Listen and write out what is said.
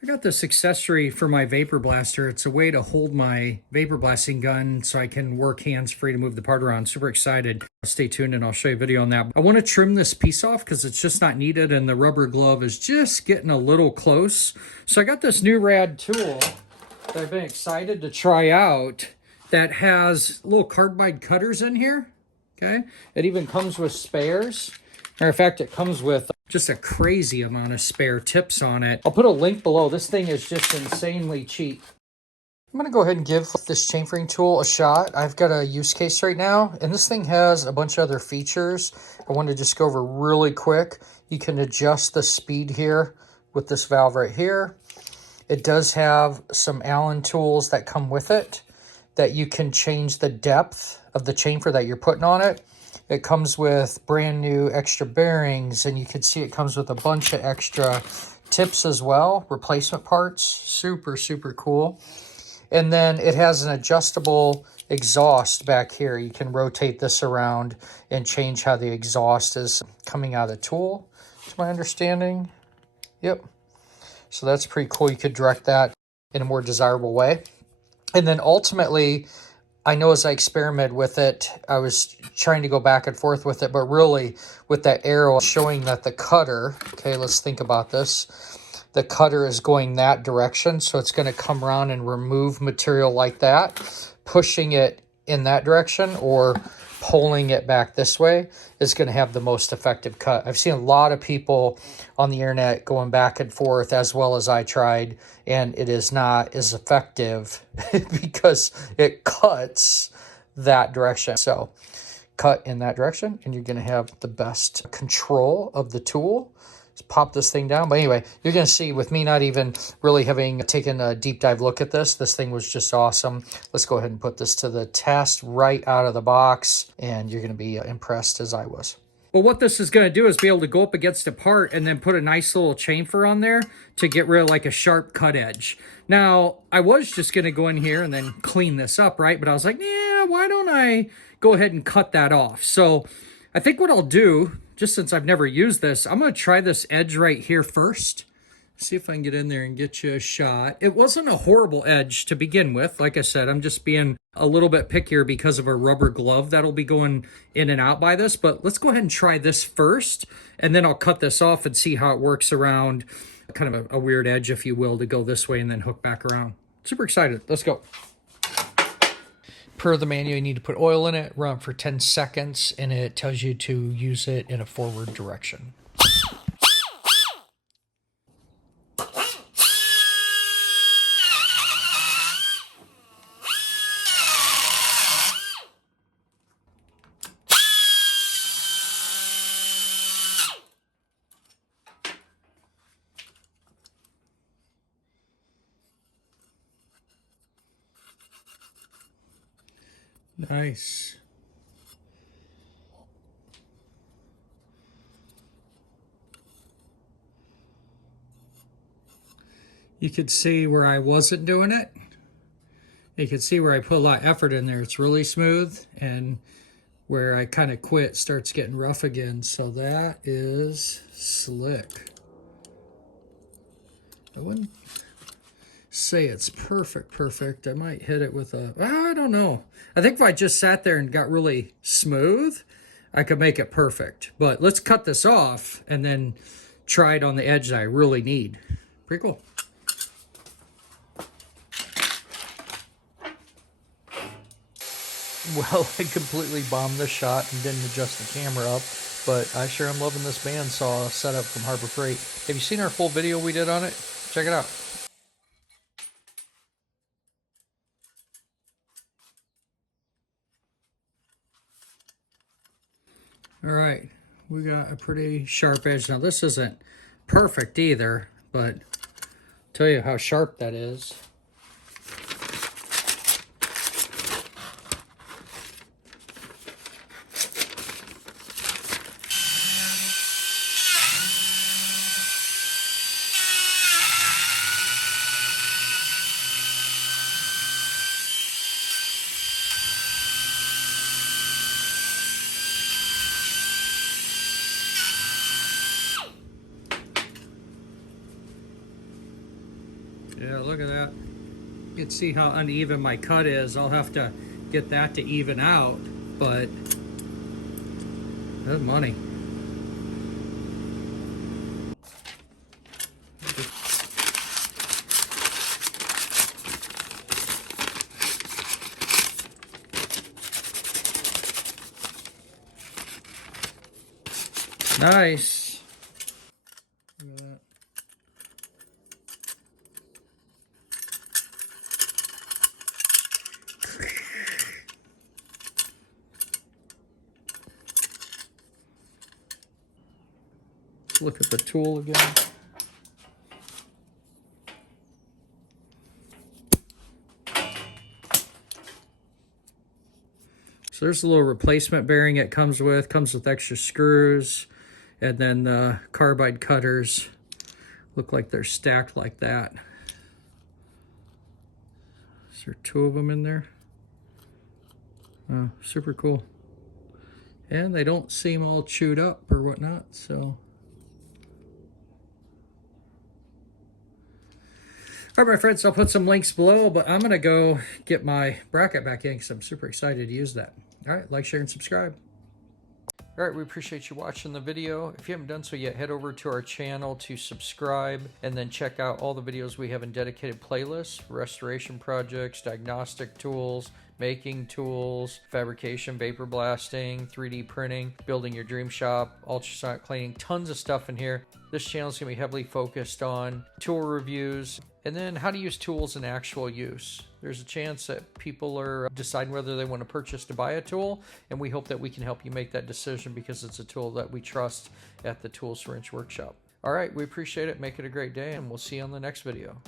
I got this accessory for my vapor blaster. It's a way to hold my vapor blasting gun so I can work hands-free to move the part around. Super excited. Stay tuned and I'll show you a video on that. I want to trim this piece off because it's just not needed and the rubber glove is just getting a little close. So I got this new rad tool that I've been excited to try out that has little carbide cutters in here. Okay, it even comes with spares. Matter of fact, it comes with just a crazy amount of spare tips on it. I'll put a link below. This thing is just insanely cheap. I'm gonna go ahead and give this chamfering tool a shot. I've got a use case right now, and this thing has a bunch of other features. I want to just go over really quick. You can adjust the speed here with this valve right here. It does have some Allen tools that come with it that you can change the depth of the chamfer that you're putting on it. It comes with brand new extra bearings, and you can see it comes with a bunch of extra tips as well, replacement parts. Super, super cool. And then it has an adjustable exhaust back here. You can rotate this around and change how the exhaust is coming out of the tool, to my understanding. Yep. So that's pretty cool. You could direct that in a more desirable way. And then ultimately, I know as I experimented with it, I was trying to go back and forth with it, but really with that arrow showing that the cutter, okay, let's think about this. The cutter is going that direction, so it's going to come around and remove material like that. Pushing it in that direction or pulling it back this way is going to have the most effective cut. I've seen a lot of people on the internet going back and forth as well as I tried, and it is not as effective because it cuts that direction. So cut in that direction and you're going to have the best control of the tool. Let's pop this thing down. But anyway, you're going to see with me not even really having taken a deep dive look at this, this thing was just awesome. Let's go ahead and put this to the test right out of the box, and you're going to be impressed as I was. Well, what this is going to do is be able to go up against a part and then put a nice little chamfer on there to get rid of like a sharp cut edge. Now, I was just going to go in here and then clean this up, right? But I was like, yeah, why don't I go ahead and cut that off? So I think what I'll do, just since I've never used this, I'm going to try this edge right here first. See if I can get in there and get you a shot. It wasn't a horrible edge to begin with. Like I said, I'm just being a little bit pickier because of a rubber glove that'll be going in and out by this. But let's go ahead and try this first, and then I'll cut this off and see how it works around kind of a weird edge, if you will, to go this way and then hook back around. Super excited. Let's go. Per the manual, you need to put oil in it, run for 10 seconds, and it tells you to use it in a forward direction. Nice. You could see where I wasn't doing it. You can see where I put a lot of effort in there. It's really smooth, and where I kind of quit starts getting rough again. So that is slick. I wouldn't say it's perfect. I might hit it with a, I don't know. I think if I just sat there and got really smooth, I could make it perfect. But let's cut this off and then try it on the edge that I really need. Pretty cool. Well, I completely bombed this shot and didn't adjust the camera up, but I sure am loving this bandsaw setup from Harbor Freight. Have you seen our full video we did on it? Check it out. All right, we got a pretty sharp edge. Now this isn't perfect either, but I'll tell you how sharp that is. Yeah, look at that. You can see how uneven my cut is. I'll have to get that to even out, but good money. Nice. Look at that. Look at the tool again. So there's a little replacement bearing it comes with extra screws, and then the carbide cutters look like they're stacked like that. Is there two of them in there? Oh, super cool. And they don't seem all chewed up or whatnot, so. All right, my friends, I'll put some links below, but I'm gonna go get my bracket back in because I'm super excited to use that. All right, like, share, and subscribe. All right, we appreciate you watching the video. If you haven't done so yet, head over to our channel to subscribe and then check out all the videos we have in dedicated playlists, restoration projects, diagnostic tools, making tools, fabrication, vapor blasting, 3D printing, building your dream shop, ultrasonic cleaning, tons of stuff in here. This channel is going to be heavily focused on tool reviews and then how to use tools in actual use. There's a chance that people are deciding whether they want to purchase to buy a tool, and we hope that we can help you make that decision because it's a tool that we trust at the Tools for Inch Workshop. All right, we appreciate it. Make it a great day, and we'll see you on the next video.